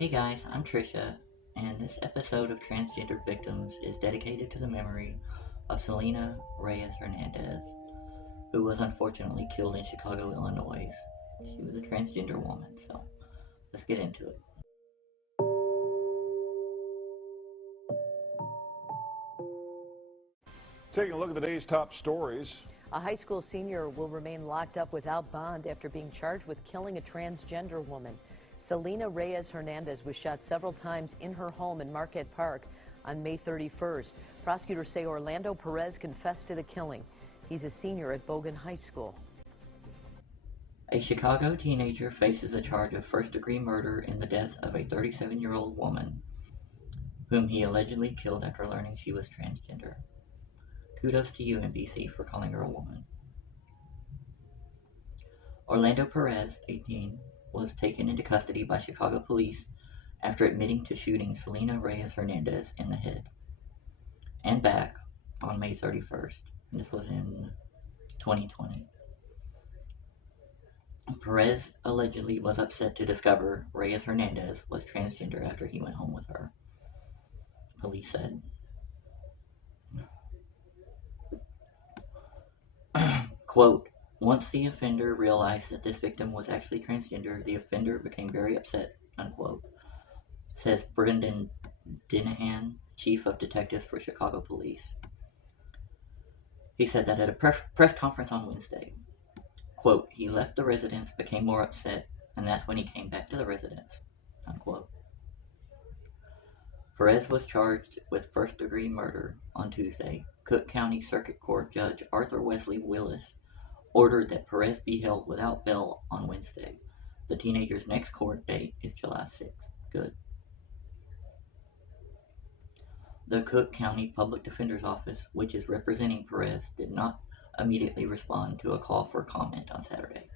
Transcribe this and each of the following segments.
Hey guys, I'm Trisha, and this episode of Transgender Victims is dedicated to the memory of Selena Reyes-Hernandez, who was unfortunately killed in Chicago, Illinois. She was a transgender woman, so let's get into it. Taking a look at the day's top stories. A high school senior will remain locked up without bond after being charged with killing a transgender woman. Selena Reyes-Hernandez was shot several times in her home in Marquette Park on May 31st. Prosecutors say Orlando Perez confessed to the killing. He's a senior at Bogan High School. A Chicago teenager faces a charge of first-degree murder in the death of a 37-year-old woman, whom he allegedly killed after learning she was transgender. Kudos to you, NBC, for calling her a woman. Orlando Perez, 18, was taken into custody by Chicago police after admitting to shooting Selena Reyes-Hernandez in the head and back on May 31st. This was in 2020. Perez allegedly was upset to discover Reyes-Hernandez was transgender after he went home with her, police said. Quote, once the offender realized that this victim was actually transgender, the offender became very upset, unquote, says Brendan Dinahan, chief of detectives for Chicago police. He said that at a press conference on Wednesday. Quote, he left the residence, became more upset, and that's when he came back to the residence, unquote. Perez was charged with first-degree murder on Tuesday. Cook County Circuit Court Judge Arthur Wesley Willis ordered that Perez be held without bail on Wednesday. The teenager's next court date is July 6th. Good. The Cook County Public Defender's Office, which is representing Perez, did not immediately respond to a call for comment on Saturday.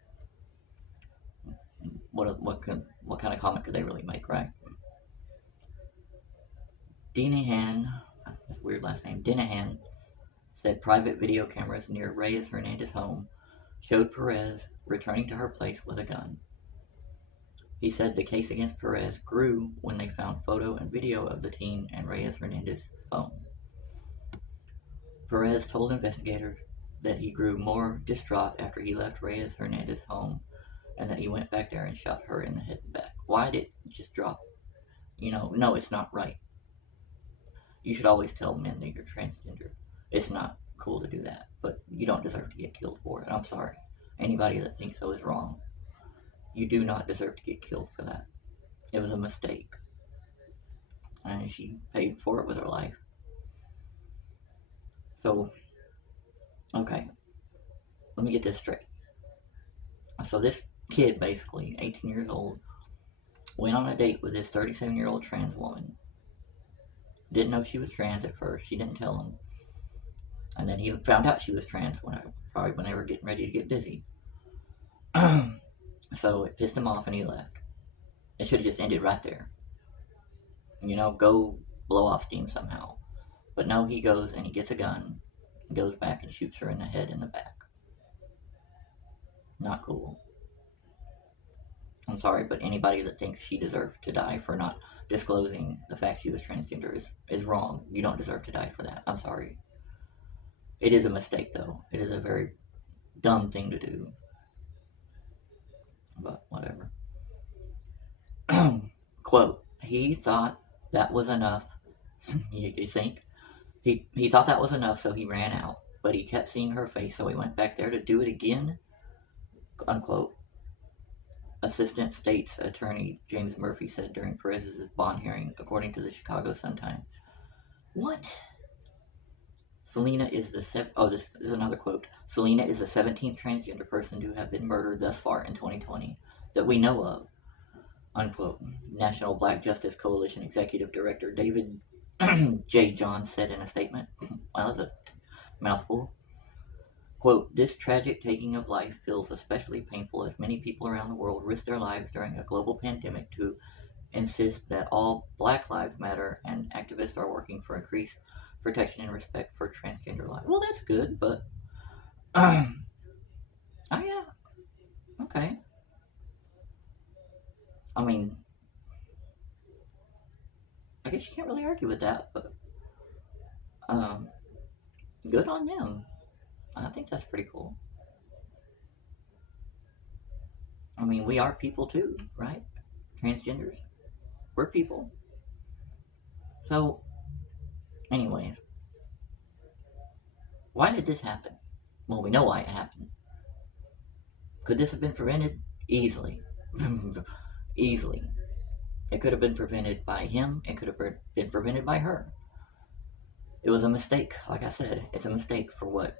What kind of comment could they really make, right? Dinahan, that's a weird last name, Dinahan said private video cameras near Reyes-Hernandez's home showed Perez returning to her place with a gun. He said the case against Perez grew when they found photo and video of the teen and Reyes-Hernandez's phone. Perez told investigators that he grew more distraught after he left Reyes-Hernandez's home and that he went back there and shot her in the head and back. Why did it just drop? No, it's not right. You should always tell men that you're transgender. It's not cool to do that, but you don't deserve to get killed for it. I'm sorry. Anybody that thinks so is wrong. You do not deserve to get killed for that. It was a mistake. And she paid for it with her life. So, okay. Let me get this straight. So this kid, basically, 18 years old, went on a date with this 37-year-old trans woman. Didn't know she was trans at first. She didn't tell him. And then he found out she was trans probably when they were getting ready to get busy. So it pissed him off and he left. It should have just ended right there. Go blow off steam somehow. But no, he goes and he gets a gun, goes back and shoots her in the head and the back. Not cool. I'm sorry, but anybody that thinks she deserved to die for not disclosing the fact she was transgender is wrong. You don't deserve to die for that. I'm sorry. It is a mistake, though. It is a very dumb thing to do. But whatever. Quote, he thought that was enough. You think? He thought that was enough, so he ran out. But he kept seeing her face, so he went back there to do it again. Unquote. Assistant State's Attorney James Murphy said during Perez's bond hearing, according to the Chicago Sun-Times. What? Selena is this is another quote. Selena is the 17th transgender person to have been murdered thus far in 2020 that we know of. Unquote. National Black Justice Coalition Executive Director David J. John said in a statement. Wow, that's a mouthful. Quote, this tragic taking of life feels especially painful as many people around the world risk their lives during a global pandemic to insist that all Black Lives Matter and activists are working for increased protection and respect for transgender life. Well, that's good, but oh yeah, okay. I mean, I guess you can't really argue with that, but um, good on them. I think that's pretty cool. I mean, we are people too, right? Transgenders, we're people. So, anyways, why did this happen? Well, we know why it happened. Could this have been prevented? Easily. Easily. It could have been prevented by him, it could have been prevented by her. It was a mistake, like I said. It's a mistake for what?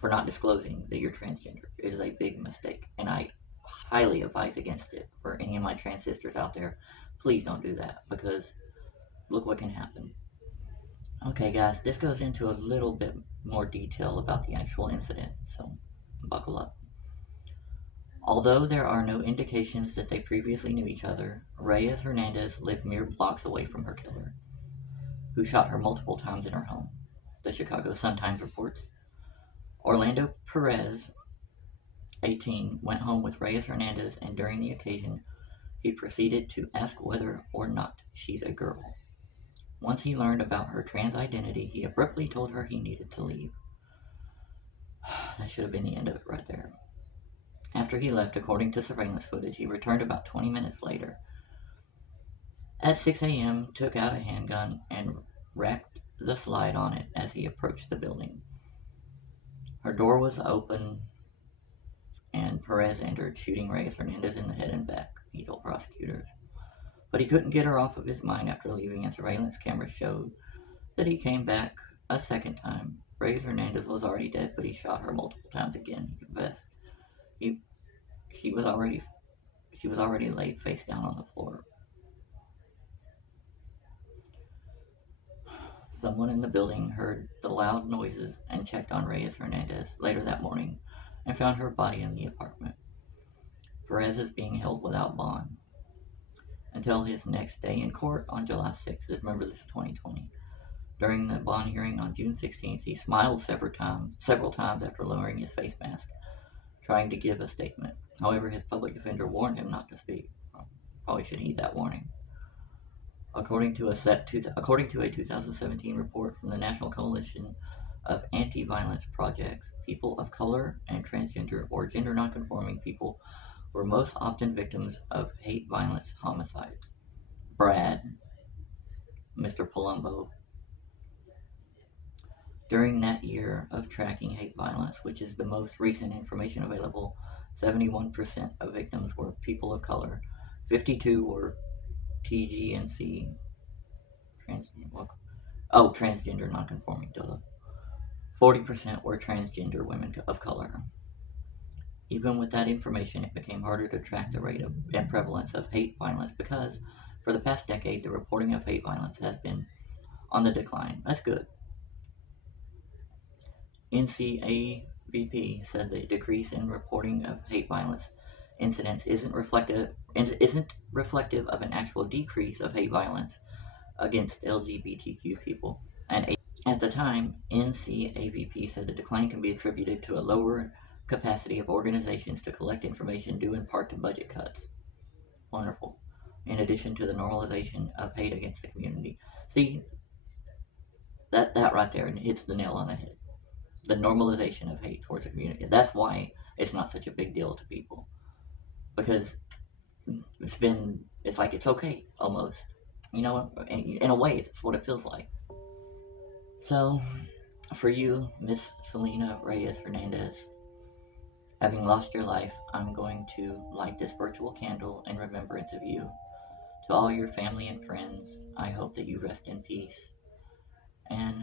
For not disclosing that you're transgender. It is a big mistake, and I highly advise against it for any of my trans sisters out there. Please don't do that, because look what can happen. Okay, guys, this goes into a little bit more detail about the actual incident, so buckle up. Although there are no indications that they previously knew each other, Reyes-Hernandez lived mere blocks away from her killer, who shot her multiple times in her home, the Chicago Sun-Times reports. Orlando Perez, 18, went home with Reyes-Hernandez, and during the occasion, he proceeded to ask whether or not she's a girl. Once he learned about her trans identity, he abruptly told her he needed to leave. That should have been the end of it right there. After he left, according to surveillance footage, he returned about 20 minutes later. At 6 a.m., took out a handgun and racked the slide on it as he approached the building. Her door was open, and Perez entered, shooting Reyes-Hernandez in the head and back, he told prosecutors. But he couldn't get her off of his mind after leaving, and surveillance cameras showed that he came back a second time. Reyes-Hernandez was already dead, but he shot her multiple times again, he confessed. She was already laid face down on the floor. Someone in the building heard the loud noises and checked on Reyes-Hernandez later that morning and found her body in the apartment. Perez is being held without bond until his next day in court on July 6th. Remember, this is 2020. During the bond hearing on June 16th, he smiled several times after lowering his face mask, trying to give a statement. However, his public defender warned him not to speak. Probably should heed that warning. According to a 2017 report from the National Coalition of Anti-Violence Projects, people of color and transgender or gender nonconforming people were most often victims of hate violence homicide. Brad, Mr. Palumbo. During that year of tracking hate violence, which is the most recent information available, 71% of victims were people of color, 52 were TGNC, transgender nonconforming, 40% were transgender women of color. Even with that information, it became harder to track the rate and prevalence of hate violence because, for the past decade, the reporting of hate violence has been on the decline. That's good. NCAVP said the decrease in reporting of hate violence incidents isn't reflective of an actual decrease of hate violence against LGBTQ people. And at the time, NCAVP said the decline can be attributed to a lower capacity of organizations to collect information due in part to budget cuts. Wonderful. In addition to the normalization of hate against the community. See, that right there hits the nail on the head. The normalization of hate towards the community. That's why it's not such a big deal to people. Because it's like it's okay, almost. You know, in a way, it's what it feels like. So, for you, Miss Selena Reyes-Hernandez, having lost your life, I'm going to light this virtual candle in remembrance of you. To all your family and friends, I hope that you rest in peace. And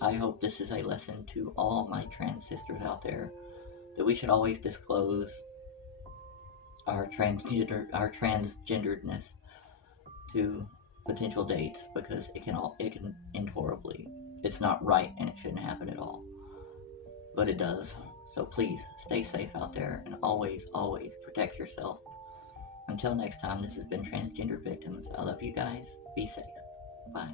I hope this is a lesson to all my trans sisters out there that we should always disclose our transgenderedness to potential dates, because it can end horribly. It's not right and it shouldn't happen at all. But it does. So please stay safe out there and always protect yourself. Until next time, this has been Transgender Victims. I love you guys. Be safe. Bye.